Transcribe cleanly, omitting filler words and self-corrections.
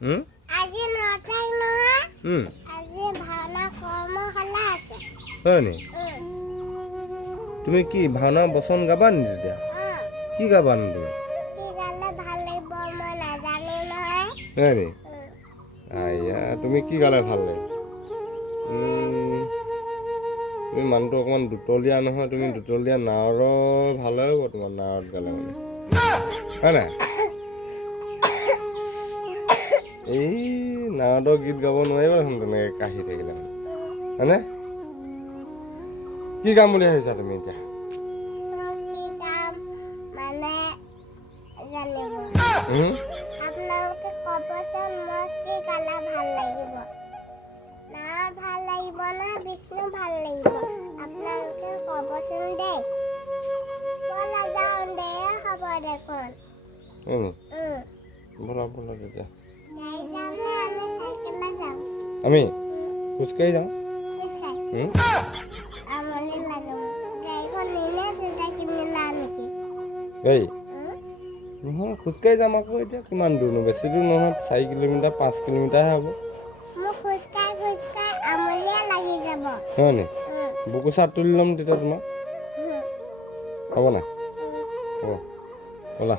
আজি 9 তাৰিখ নহয় আজি ভাওনা কৰ্মশালা আছে হয় নি তুমি কি ভাওনা বচন গাবা নি তেতিয়া কি গাবা নি তুমি কি গালে ভাল লাগিব মই নাজানো নহয় হয় নি আয়া তুমি কি গালে ভাল লাগে তুমি মানুহটো অকণমান দুতলীয়া নহয় তুমি দুতলীয়া নাৱৰৰ ভালে হ'ব তোমাৰ নাৱত গালে মানে হয় নাই এই নাৱতৰ গীত গাব নোৱাৰিবা দেখোন তেনেকৈ কাঢ়ি থাকিলে হয়নে কি গাম বুলি ভাবিছা তুমি এতিয়া কি কাম মানে জানিব আপোনালোকে ক'বচোন মই কি গালে ভাল লাগিব না ভাল লাগিব না বিষ্ণু ভাল লাগিব আপোনালোকে ক'বচোন দেই ব'লা যাওঁ দে হ'ব দেখোন ব'লা ব'লা তেতিয়া গাড়ী যাম নে আমি চাইকেলে যাম আমি খোজকাঢ়ি যাওঁ আমনি লাগে গাড়ীখন নিলে তেতিয়া কিনিলা নেকি গাড়ী নহয় খোজকাঢ়ি যাম আকৌ এতিয়া কিমান দূৰনো বেছি দূৰ নহয় 4 কিলোমিটাৰ 5 কিলোমিটাৰহে হ'ব মোক খোজকাঢ়ি আমনিয়ে লাগি যাব হয় নি বুকু চাত তুলি ল'ম তেতিয়া তোমাক হ'ব নাই হ'ব ব'লা